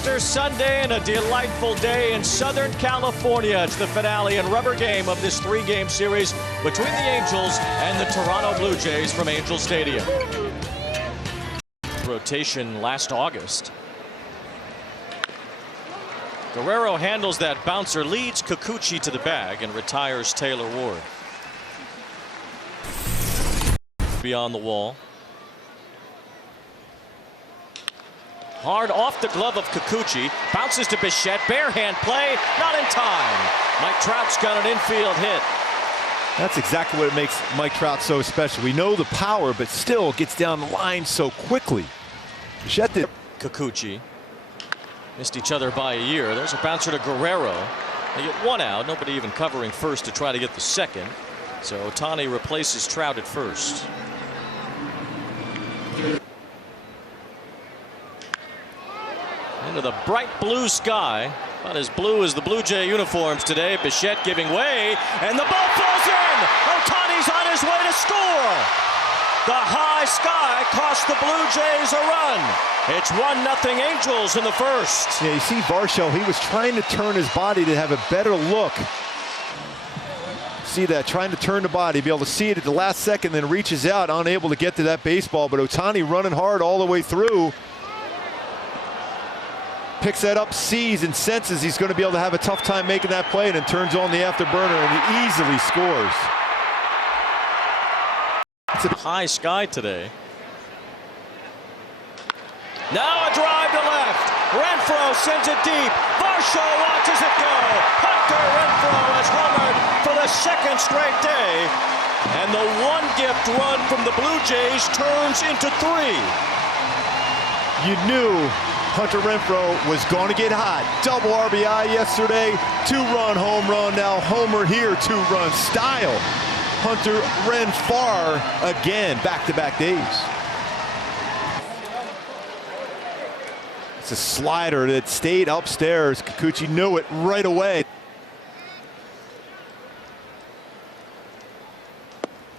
Easter Sunday and a delightful day in Southern California. It's the finale and rubber game of this three-game series between the Angels and the Toronto Blue Jays from Angel Stadium. Rotation last August. Guerrero handles that bouncer, leads Kikuchi to the bag, and retires Taylor Ward. Beyond the wall. Hard off the glove of Kikuchi. Bounces to Bichette. Barehand play. Not in time. Mike Trout's got an infield hit. That's exactly what makes Mike Trout so special. We know the power, but still gets down the line so quickly. Bichette did. Kikuchi. Missed each other by a year. There's a bouncer to Guerrero. They get one out. Nobody even covering first to try to get the second. So Ohtani replaces Trout at first. Into the bright blue sky. About as blue as the Blue Jay uniforms today. Bichette giving way, and the ball falls in. Ohtani's on his way to score. The high sky cost the Blue Jays a run. It's 1-0 Angels in the first. Yeah, you see Varsho, he was trying to turn his body to have a better look. See that, trying to turn the body, be able to see it at the last second, then reaches out, unable to get to that baseball. But Ohtani running hard all the way through. Picks that up, sees and senses he's going to be able to have a tough time making that play, and then turns on the afterburner and he easily scores. It's a high sky today. Now a drive to left. Renfroe sends it deep. Varsho watches it go. Hunter Renfroe has homered for the second straight day. And the one gift run from the Blue Jays turns into three. You knew Hunter Renfroe was going to get hot. Double RBI yesterday, two-run home run, now homer here, two-run style. Hunter Ren far again, back-to-back days. It's a slider that stayed upstairs. Kikuchi knew it right away.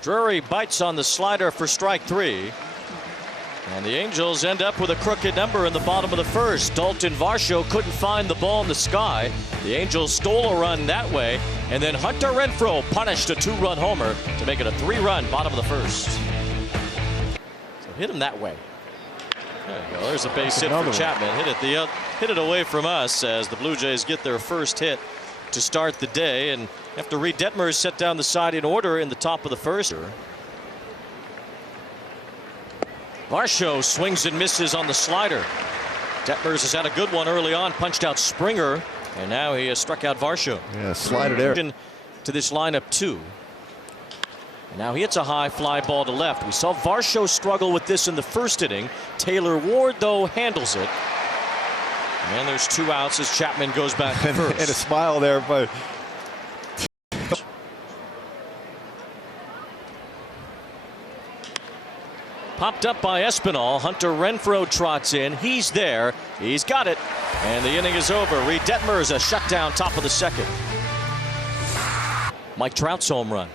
Drury bites on the slider for strike three. And the Angels end up with a crooked number in the bottom of the first. Dalton Varsho couldn't find the ball in the sky. The Angels stole a run that way. And then Hunter Renfroe punished a two-run homer to make it a three-run bottom of the first. So hit him that way. There you go. There's a base hit for Chapman. Hit it away from us as the Blue Jays get their first hit to start the day. And after Reed Detmers set down the side in order in the top of the first. Varsho swings and misses on the slider. Detmers has had a good one early on, punched out Springer, and now he has struck out Varsho. Yeah, slider there. To this lineup too. And now he hits a high fly ball to left. We saw Varsho struggle with this in the first inning. Taylor Ward, though, handles it. And there's two outs as Chapman goes back to first. And a smile there, but popped up by Espinal. Hunter Renfroe trots in. He's there. He's got it. And the inning is over. Reed Detmers a shutdown top of the second. Mike Trout's home run.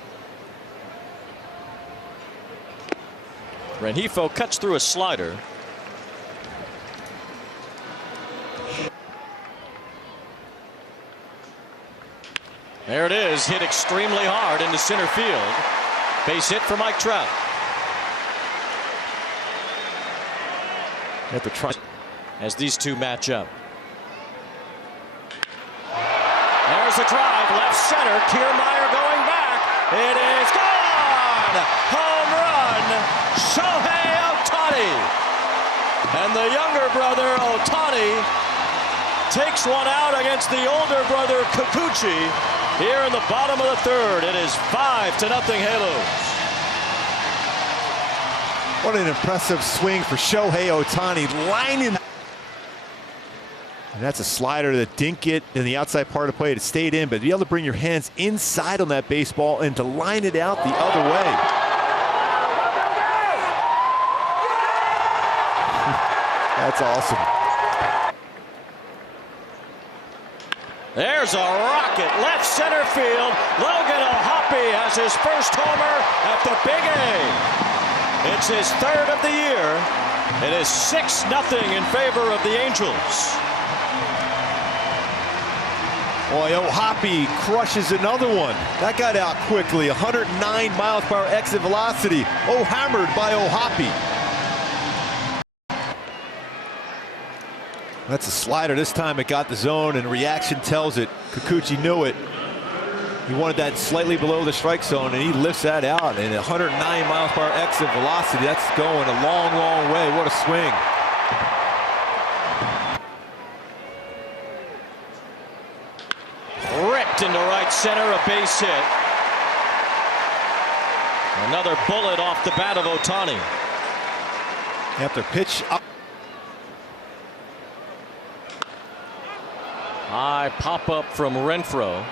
Rengifo cuts through a slider. There it is. Hit extremely hard into center field. Base hit for Mike Trout. at the try as these two match up. There's a drive, left center. Kiermaier going back. It is gone! Home run, Shohei Ohtani. And the younger brother, Ohtani, takes one out against the older brother, Kikuchi, here in the bottom of the third. It is 5-0 Halos. What an impressive swing for Shohei Ohtani, lining. And that's a slider that didn't get in the outside part of the plate. It stayed in, but to be able to bring your hands inside on that baseball and to line it out the other way. That's awesome. There's a rocket, left center field. Logan O'Hoppe has his first homer at the Big A. It's his third of the year. It is 6-0 in favor of the Angels. Boy, O'Hoppe crushes another one. That got out quickly. 109 miles per hour exit velocity. Hammered by O'Hoppe. That's a slider. This time it got the zone, and reaction tells it. Kikuchi knew it. He wanted that slightly below the strike zone, and he lifts that out. And 109 miles per hour exit velocity. That's going a long, long way. What a swing. Ripped into right center, a base hit. Another bullet off the bat of Ohtani. After pitch up. High pop-up from Renfroe.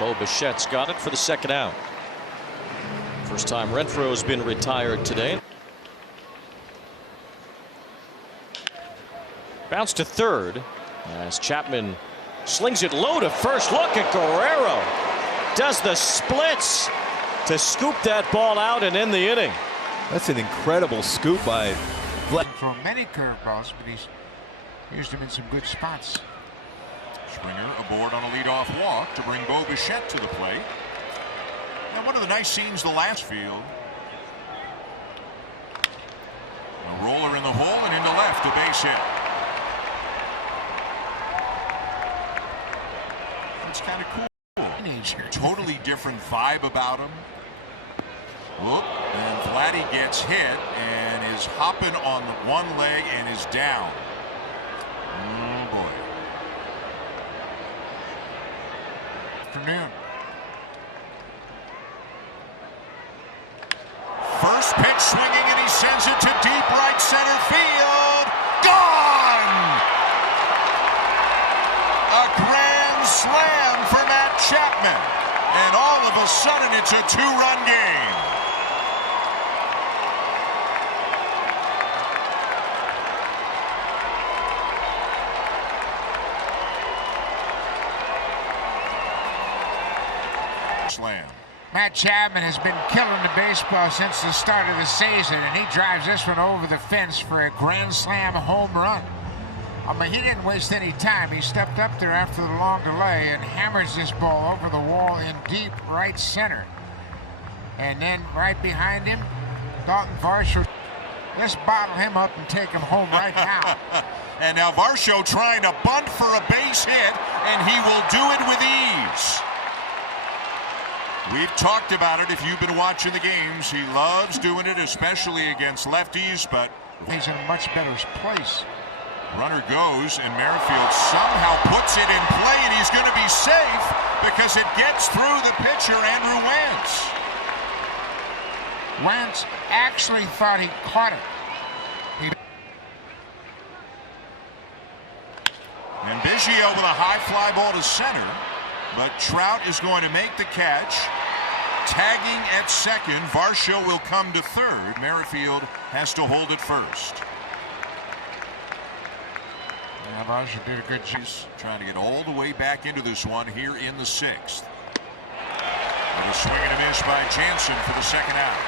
Bo Bichette's got it for the second out. First time Renfroe's been retired today. Bounce to third as Chapman slings it low to first. Look at Guerrero. Does the splits to scoop that ball out and end the inning. That's an incredible scoop by Thrown many curveballs, but he's used them in some good spots. Springer aboard on a leadoff walk to bring Bo Bichette to the plate. And one of the nice scenes the last field. A roller in the hole and into left, a base hit. That's kind of cool. Totally different vibe about him. Whoop, and Vladdy gets hit and is hopping on one leg and is down. Oh boy. Afternoon. First pitch swinging, and he sends it to deep right center field. Gone! A grand slam for Matt Chapman. And all of a sudden, it's a two-run game. Slam. Matt Chapman has been killing the baseball since the start of the season, and he drives this one over the fence for a grand slam home run. I mean, he didn't waste any time. He stepped up there after the long delay and hammers this ball over the wall in deep right center. And then right behind him, Dalton Varsho. Let's bottle him up and take him home right now. And now Varsho trying to bunt for a base hit, and he will do it with ease. We've talked about it if you've been watching the games. He loves doing it, especially against lefties, but he's in a much better place. Runner goes, and Merrifield somehow puts it in play, and he's going to be safe because it gets through the pitcher, Andrew Wentz. Wentz actually thought he caught it. And Biggio with a high fly ball to center, but Trout is going to make the catch. Tagging at second, Varsho will come to third. Merrifield has to hold it first. Yeah, Varsho did a good job. Trying to get all the way back into this one here in the sixth. And a swing and a miss by Jansen for the second out.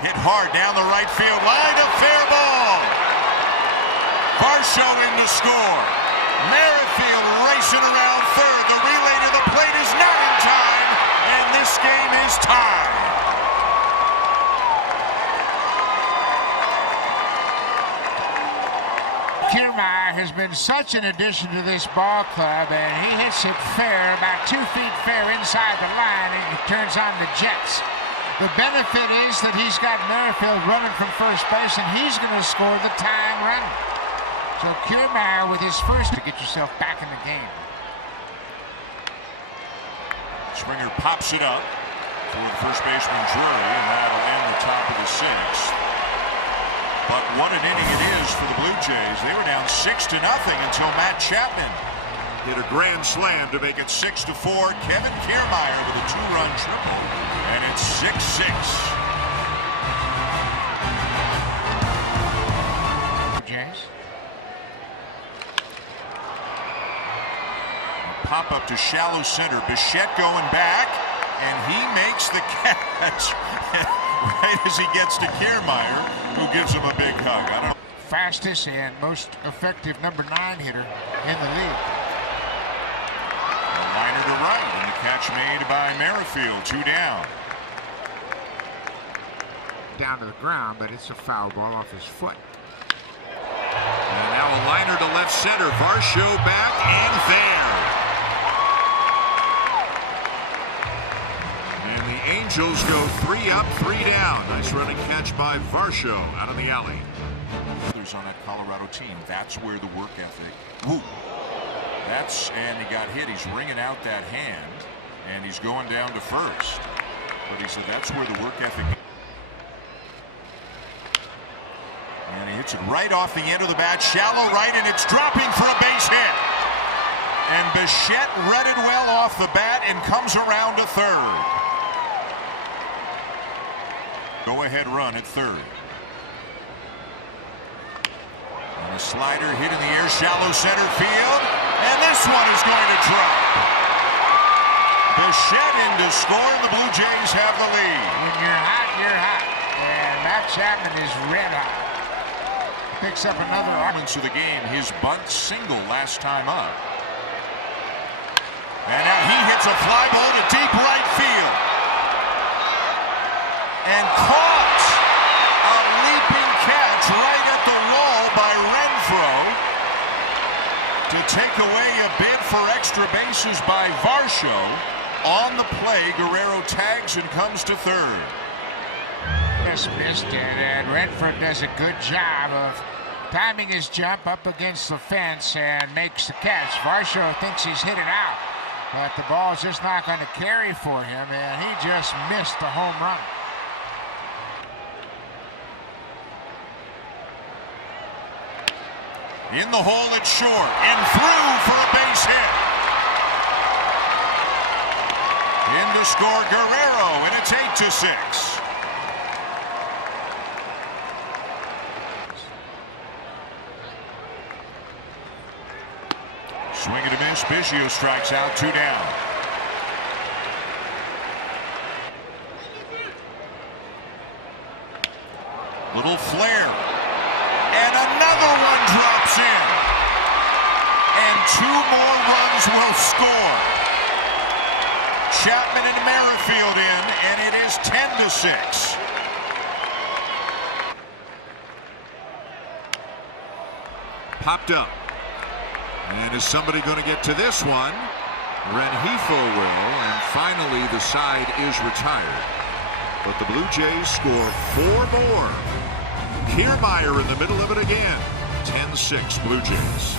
Hit hard down the right field line, a fair ball. Varsho in to score. Merrifield racing around third. The relay to the plate is not in time, and this game is tied. Kiermaier has been such an addition to this ball club, and he hits it fair, about 2 feet fair inside the line, and he turns on the Jets. The benefit is that he's got Merrifield running from first base, and he's going to score the tying run. So Kiermaier with his first to get yourself back in the game. Springer pops it up for the first baseman Drury, and that'll end the top of the sixth. But what an inning it is for the Blue Jays. They were down 6-0 until Matt Chapman hit a grand slam to make it 6-4. Kevin Kiermaier with a two-run triple, and it's 6-6. Jays. pop up to shallow center. Bichette going back, and he makes the catch right as he gets to Kiermaier, who gives him a big hug. I don't know. Fastest and most effective number 9 hitter in the league. A liner to right, and the catch made by Merrifield. 2 down. Down to the ground, but it's a foul ball off his foot. And now a liner to left center. Varsho back and there. And the Angels go 3 up, 3 down. Nice running catch by Varsho out of the alley. Others on that Colorado team. That's where the work ethic. Woo. And he got hit. He's wringing out that hand, and he's going down to first. But he said that's where the work ethic. And he hits it right off the end of the bat, shallow right, and it's dropping for a base hit. And Bichette read it well off the bat and comes around to third. Go-ahead run at third. And a slider hit in the air, shallow center field, and this one is going to drop. Bichette in to score, and the Blue Jays have the lead. When you're hot, you're hot. And Matt Chapman is red hot. Picks up another moments of the game. His bunt single last time up. And now he hits a fly ball to deep right field. And caught. A leaping catch right at the wall by Renfroe to take away a bid for extra bases by Varsho. On the play, Guerrero tags and comes to third. Just missed it, and Renfroe does a good job of timing his jump up against the fence and makes the catch. Varsho thinks he's hit it out, but the ball's just not going to carry for him, and he just missed the home run. In the hole, it's short, and through for a base hit. In to score Guerrero, and it's 8-6. Swing and a miss. Biggio strikes out. 2 down. Little flare. And another one drops in. And 2 more runs will score. Chapman and Merrifield in, and it is 10-6. Popped up. And is somebody going to get to this one? Rengifo will, and finally the side is retired. But the Blue Jays score 4 more. Kiermaier in the middle of it again. 10-6 Blue Jays.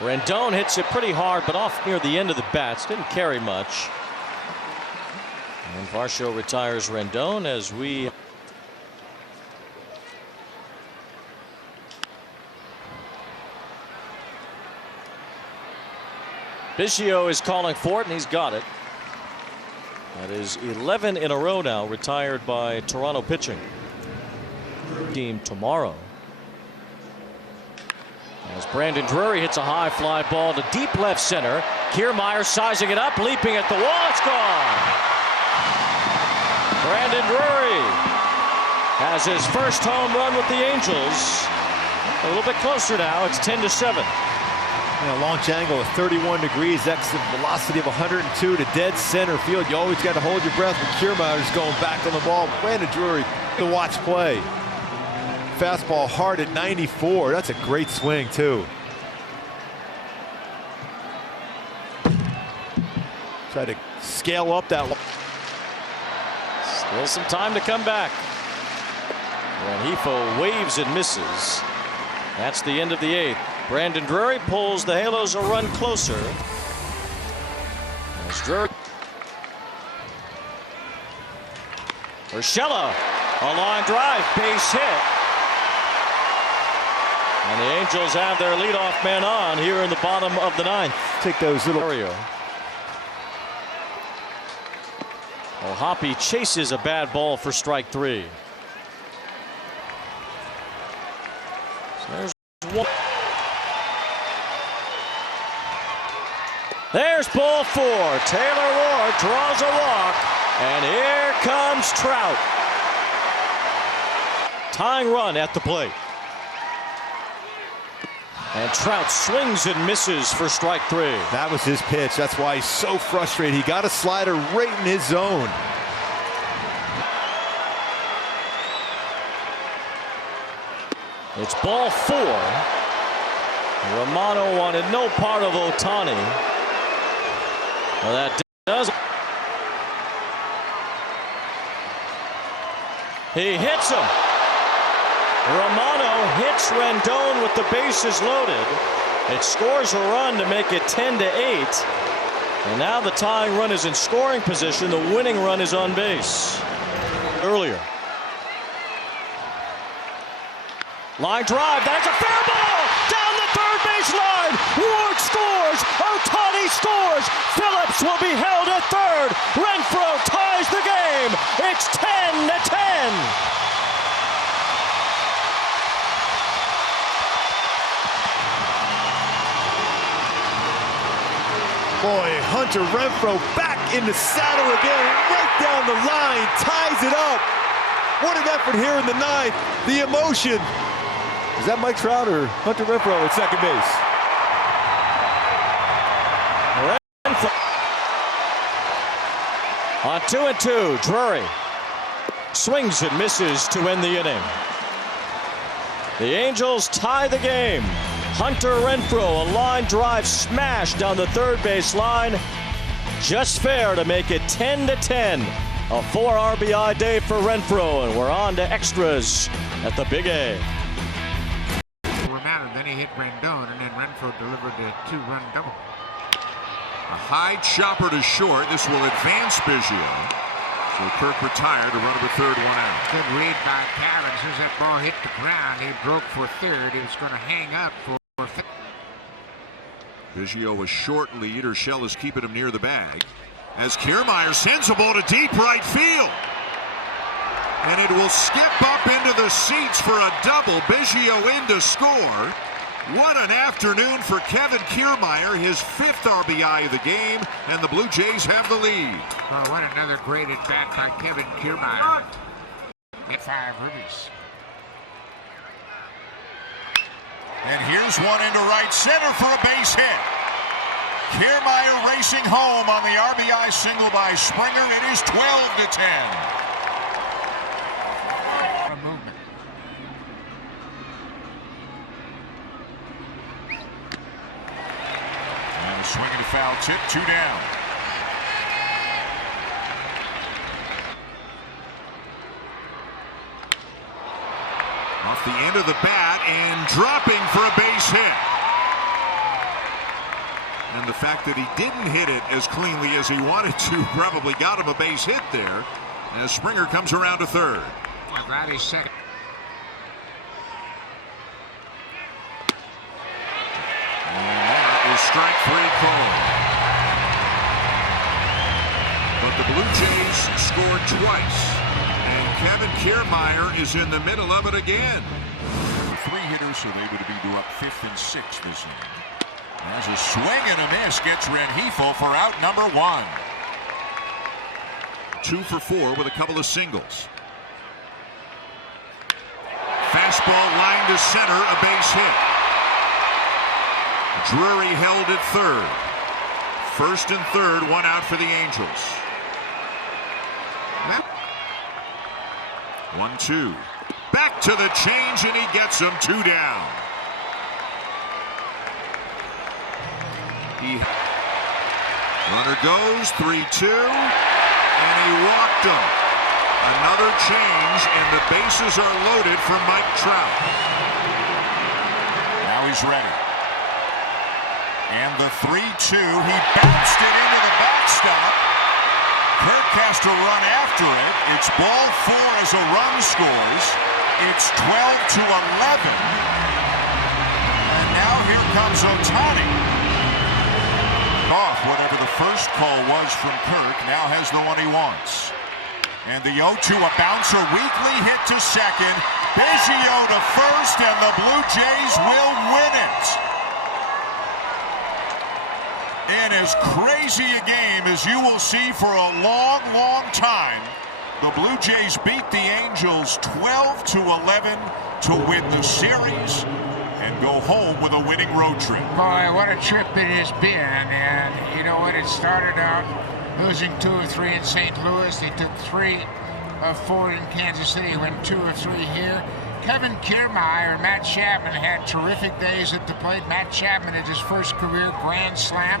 Rendon hits it pretty hard, but off near the end of the bats. Didn't carry much. And Varsho retires Rendon as we. Biggio is calling for it, and he's got it. That is 11 in a row now retired by Toronto pitching. Team tomorrow. As Brandon Drury hits a high fly ball to deep left center. Kiermaier sizing it up, leaping at the wall. It's gone. Brandon Drury has his first home run with the Angels. A little bit closer now. It's 10-7. Launch angle of 31 degrees, exit velocity of 102 to dead center field. You always got to hold your breath when Kiermaier's going back on the ball. Brandon Drury to watch play. Fastball hard at 94. That's a great swing too. Try to scale up that. Still some time to come back. Rengifo waves and misses. That's the end of the 8th. Brandon Drury pulls the Halos a run closer. As Drury. Urshela, a line drive, base hit. And the Angels have their leadoff man on here in the bottom of the 9th. Take those little. Hoppy chases a bad ball for strike 3. So there's one. There's ball 4. Taylor Ward draws a walk, and here comes Trout. Tying run at the plate. And Trout swings and misses for strike 3. That was his pitch. That's why he's so frustrated. He got a slider right in his zone. It's ball 4. Romano wanted no part of Ohtani. Well, that does. He hits him. Romano hits Rendon with the bases loaded. It scores a run to make it 10-8. And now the tying run is in scoring position. The winning run is on base. Earlier. Line drive. That's a fair ball. Down the third base line. Ward scores. Ohtani scores. Phillips will be held at third. Renfroe ties the game. It's 10-10. Boy, Hunter Renfroe back in the saddle again, right down the line, ties it up. What an effort here in the ninth. The emotion. Is that Mike Trout or Hunter Renfroe at second base? On 2-2, Drury swings and misses to end the inning. The Angels tie the game. Hunter Renfroe, a line drive smash down the third base line. Just fair to make it 10-10. A 4 RBI day for Renfroe, and we're on to extras at the Big A. Then he hit Rendon, and then Renfroe delivered a 2-run double. A high chopper to short. This will advance Biggio. So Kirk retired, a run of a third, 1 out. Good read by Callen. As soon as that ball hit the ground, he broke for third. He was going to hang up for fifth. Biggio a short lead. Urshela is keeping him near the bag. As Kiermaier sends a ball to deep right field. And it will skip up into the seats for a double. Biggio in to score. What an afternoon for Kevin Kiermaier, his 5th RBI of the game, and the Blue Jays have the lead. Oh, what another great at bat by Kevin Kiermaier. At 5 ribbies. And here's one into right center for a base hit. Kiermaier racing home on the RBI single by Springer. It is 12-10. Movement. And a swing and a foul tip, 2 down. Off the end of the bat and dropping for a base hit. And the fact that he didn't hit it as cleanly as he wanted to probably got him a base hit there as Springer comes around to third. I'm glad he's second. And that is strike 3 called. But the Blue Jays scored twice. And Kevin Kiermaier is in the middle of it again. 3 hitters, so they would be due up 5th and 6th this inning. There's a swing and a miss. Gets Rengifo for out number 1. 2 for 4 with a couple of singles. Fastball line to center, a base hit. Drury held at third. 1st and 3rd, 1 out for the Angels. 1-2. Back to the change, and he gets him 2 down. Runner goes 3-2, and he walked him. Another change, and the bases are loaded for Mike Trout. Now he's ready. And the 3-2, he bounced it into the backstop. Kirk has to run after it. It's ball 4 as a run scores. It's 12-11. And now here comes Ohtani. Off whatever the first call was from Kirk, now has the one he wants. And the 0-2, a bouncer, weakly hit to second. Biggio to first, and the Blue Jays will win it. And as crazy a game as you will see for a long, long time, the Blue Jays beat the Angels 12-11 to win the series and go home with a winning road trip. Boy, what a trip it has been. And you know what? It started out losing 2 of 3 in St. Louis. They took 3 of 4 in Kansas City, went 2 of 3 here. Kevin Kiermaier and Matt Chapman had terrific days at the plate. Matt Chapman had his first career grand slam.